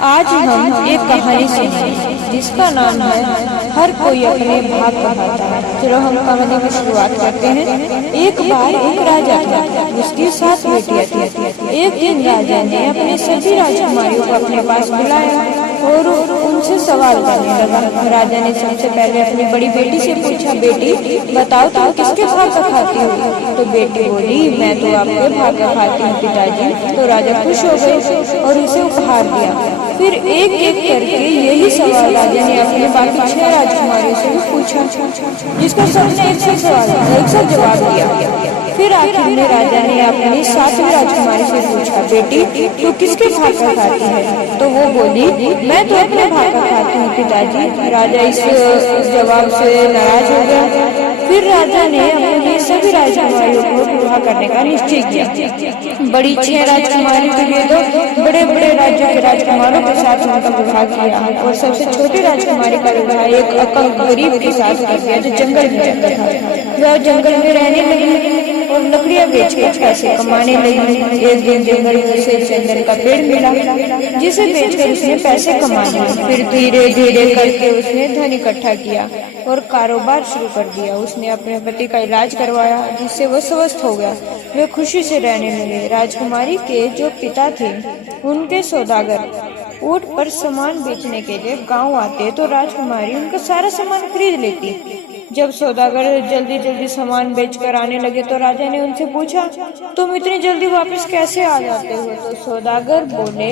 आज हम एक कहानी सुनेंगे जिसका नाम है हर कोई अपने भाग का खाता है। चलो हम कहानी की शुरुआत करते हैं। एक बार एक राजा था, उसकी 7 बेटियां थी। एक दिन राजा ने अपने सभी राजकुमारियों को अपने पास बुलाया और उनसे सवाल करने लगा। राजा ने सबसे पहले अपनी बड़ी बेटी से पूछा, बेटी बताओ तुम किसके भाग का खाती हो? तो बेटी बोली, मैं तो आपके भाग का खाती हूँ पिताजी। तो राजा खुश हो गए और उसे उपहार दिया। फिर एक एक करके यही सवाल राजा ने अपने बाकी 6 राजकुमारियों से भी पूछा, जिसको सबने एक साथ जवाब दिया। फिर आखिर में राजा ने अपनी 7वीं राजकुमारी से पूछा, बेटी तू किसके भाग का खाती है? तो वो बोली, मैं तो अपने भाग का खाती हूँ पिताजी। राजा इस जवाब से नाराज हो गया। फिर राजा ने अपनी सभी राजकुमारियों को विवाह करने का निश्चय किया। बड़ी 6 राजकुमारी के लिए तो बड़े बड़े राज्यों के राजकुमारों के साथ उनका विवाह किया और सबसे छोटी राजकुमारी का विवाह एक अकल गरीब के साथ कर दिया जो जंगल में रहता था। वह जंगल में रहने लगी और लकड़ियां बेचकर पैसे कमाने लगी। एक दिन जंगल में उसे चंदन का पेड़ मिला, जिसे बेचकर उसने पैसे कमा लिए। फिर धीरे धीरे करके उसने धन इकट्ठा किया और कारोबार शुरू कर दिया। उसने अपने पति का इलाज करवाया, जिससे वह स्वस्थ हो गया। वे खुशी से रहने लगे। राजकुमारी के जो पिता थे, उनके सौदागर ऊंट पर सामान बेचने के लिए गांव आते तो राजकुमारी उनका सारा सामान खरीद लेती। जब सौदागर जल्दी जल्दी सामान बेचकर आने लगे तो राजा ने उनसे पूछा, तुम इतनी जल्दी वापस कैसे आ जाते हो? तो सौदागर बोले,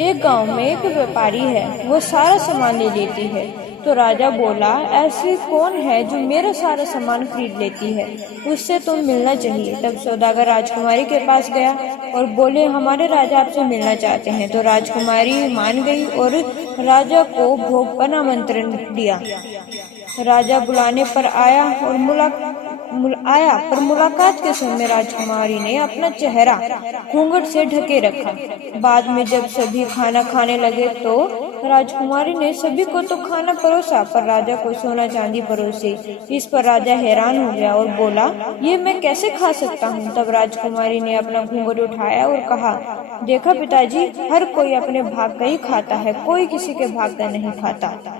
एक गांव में एक व्यापारी है, वो सारा सामान ले लेती है। तो राजा बोला, ऐसी कौन है जो मेरा सारा सामान खरीद लेती है? उससे तुम मिलना चाहिए। तब सौदागर राजकुमारी के पास गया और बोले, हमारे राजा आपसे मिलना चाहते हैं। तो राजकुमारी मान गई और राजा को भोग पर आमंत्रण दिया। राजा बुलाने पर आया और मुलाकात के समय राजकुमारी ने अपना चेहरा घूंघट से ढके रखा। बाद में जब सभी खाना खाने लगे तो राजकुमारी ने सभी को तो खाना परोसा, पर राजा को सोना चांदी परोसी। इस पर राजा हैरान हो गया और बोला, ये मैं कैसे खा सकता हूँ? तब राजकुमारी ने अपना घूंघट उठाया और कहा, देखा पिताजी, हर कोई अपने भाग का ही खाता है, कोई किसी के भाग का नहीं खाता।